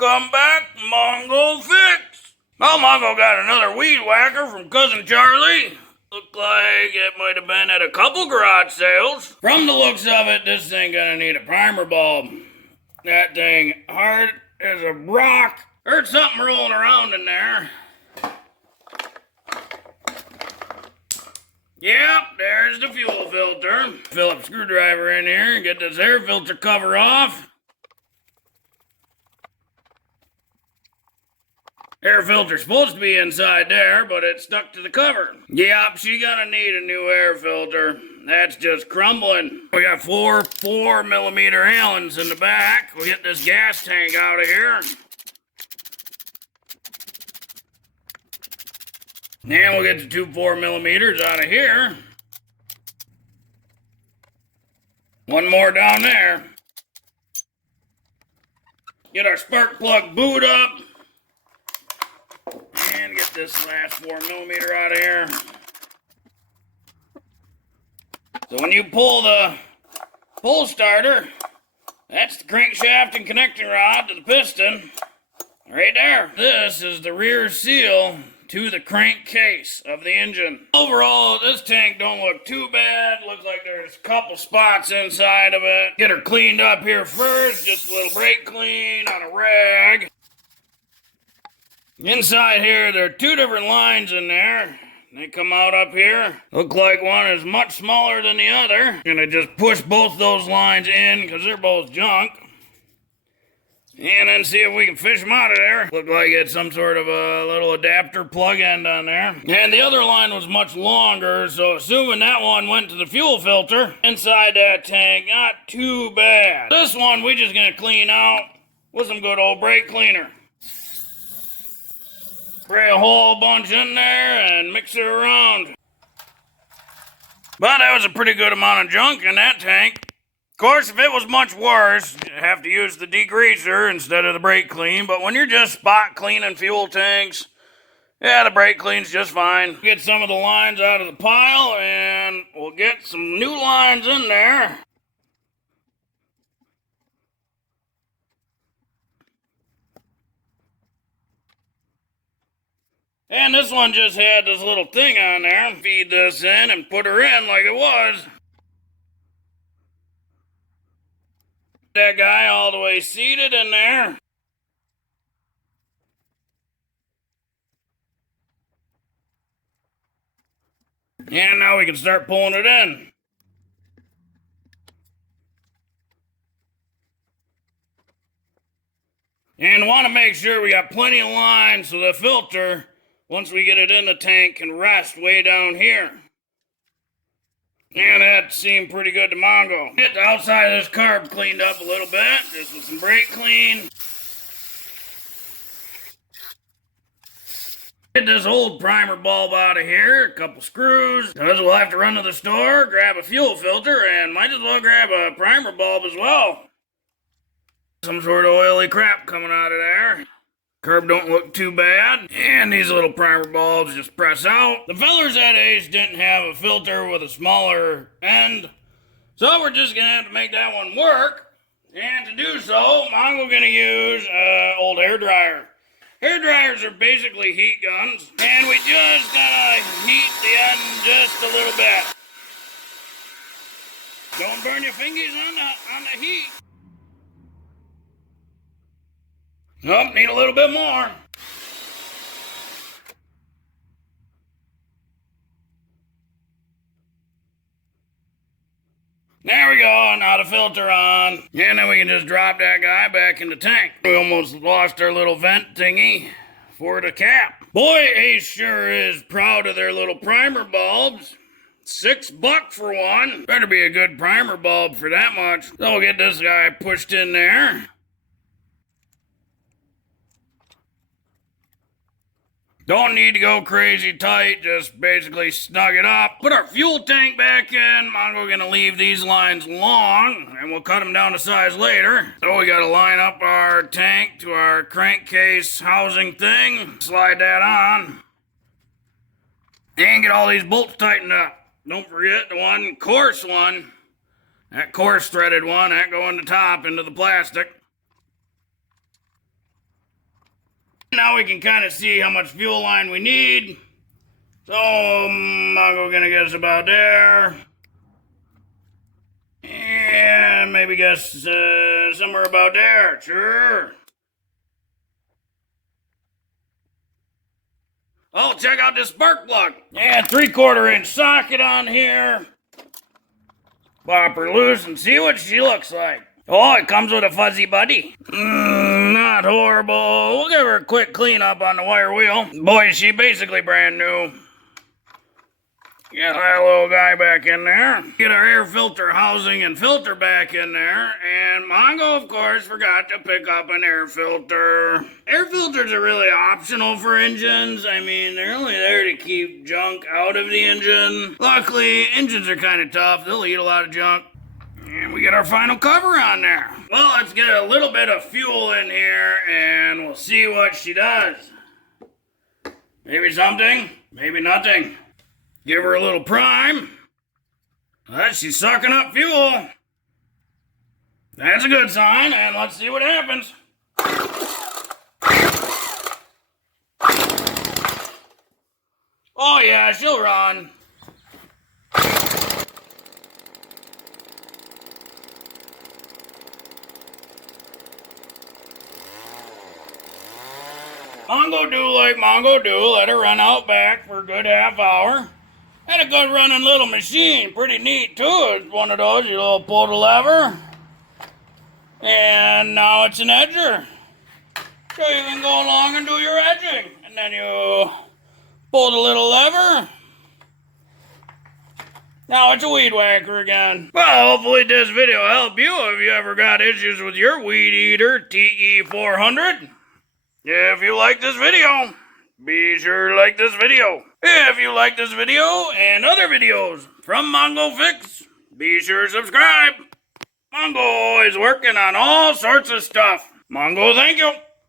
Welcome back, Mongo Fix. Well, Mongo got another weed whacker from Cousin Charlie. Looked like it might have been at a couple garage sales. From the looks of it, this thing gonna need a primer bulb. That thing hard as a rock. Heard something rolling around in there. Yep, there's the fuel filter. Phillips screwdriver in here and get this air filter cover off. Air filter's supposed to be inside there, but it's stuck to the cover. Yep, she's gonna need a new air filter. That's just crumbling. We got four 4mm Allens in the back. We'll get this gas tank out of here. And we'll get the two 4mm out of here. One more down there. Get our spark plug boot up. And get this last 4mm out of here. So when you pull the pull starter, that's the crankshaft and connecting rod to the piston. Right there. This is the rear seal to the crankcase of the engine. Overall, this tank don't look too bad. Looks like there's a couple spots inside of it. Get her cleaned up here first. Just a little brake clean on a rag. Inside here, there are two different lines in there. They come out up here. Look like one is much smaller than the other. Gonna just push both those lines in because they're both junk. And then see if we can fish them out of there. Look like it's some sort of a little adapter plug end on there. And the other line was much longer, so assuming that one went to the fuel filter inside that tank, not too bad. This one we just gonna clean out with some good old brake cleaner. Spray a whole bunch in there and mix it around. But that was a pretty good amount of junk in that tank. Of course, if it was much worse, you'd have to use the degreaser instead of the brake clean. But when you're just spot cleaning fuel tanks, yeah, the brake clean's just fine. Get some of the lines out of the pile and we'll get some new lines in there. And this one just had this little thing on there. Feed this in and put her in like it was. That guy all the way seated in there. And now we can start pulling it in. And want to make sure we got plenty of line so the filter, once we get it in the tank, can rest way down here. And that seemed pretty good to Mongo. Get the outside of this carb cleaned up a little bit, just with some brake clean. Get this old primer bulb out of here, a couple screws. Because we'll have to run to the store, grab a fuel filter, and might as well grab a primer bulb as well. Some sort of oily crap coming out of there. Carb don't look too bad. And these little primer bulbs just press out. The fellers at Ace didn't have a filter with a smaller end, so we're just gonna have to make that one work. And to do so, I'm gonna use an old hair dryer. Hair dryers are basically heat guns, and we just gotta heat the end just a little bit. Don't burn your fingers on the heat. Oh, need a little bit more. There we go, now the filter on. And then we can just drop that guy back in the tank. We almost lost our little vent thingy for the cap. Boy, Ace sure is proud of their little primer bulbs. $6 for one. Better be a good primer bulb for that much. So we'll get this guy pushed in there. Don't need to go crazy tight, just basically snug it up. Put our fuel tank back in. I'm gonna leave these lines long, and we'll cut them down to size later. So we gotta line up our tank to our crankcase housing thing. Slide that on. And get all these bolts tightened up. Don't forget the one coarse one. That coarse threaded one, that go in the top into the plastic. Now we can kind of see how much fuel line we need. So Mongo gonna get us about there. And maybe guess somewhere about there, sure. Oh, check out this spark plug. Yeah, 3/4 inch socket on here. Pop her loose and see what she looks like. Oh, it comes with a fuzzy buddy. Not horrible. We'll give her a quick cleanup on the wire wheel. Boy, is she basically brand new. Get that little guy back in there. Get our air filter housing and filter back in there. And Mongo, of course, forgot to pick up an air filter. Air filters are really optional for engines. I mean, they're only there to keep junk out of the engine. Luckily, engines are kind of tough. They'll eat a lot of junk. And we get our final cover on there. Well, let's get a little bit of fuel in here and we'll see what she does. Maybe something, maybe nothing. Give her a little prime. She's sucking up fuel. That's a good sign, and let's see what happens. Oh yeah, she'll run. Mongo do like Mongo do, let her run out back for a good half hour. Had a good running little machine, pretty neat too. It's one of those, you pull the lever, and now it's an edger. So you can go along and do your edging, and then you pull the little lever. Now it's a weed whacker again. Well, hopefully this video helped you if you ever got issues with your Weed Eater TE400. If you like this video, be sure to like this video. If you like this video and other videos from Mongo Fix, be sure to subscribe. Mongo is working on all sorts of stuff. Mongo, thank you.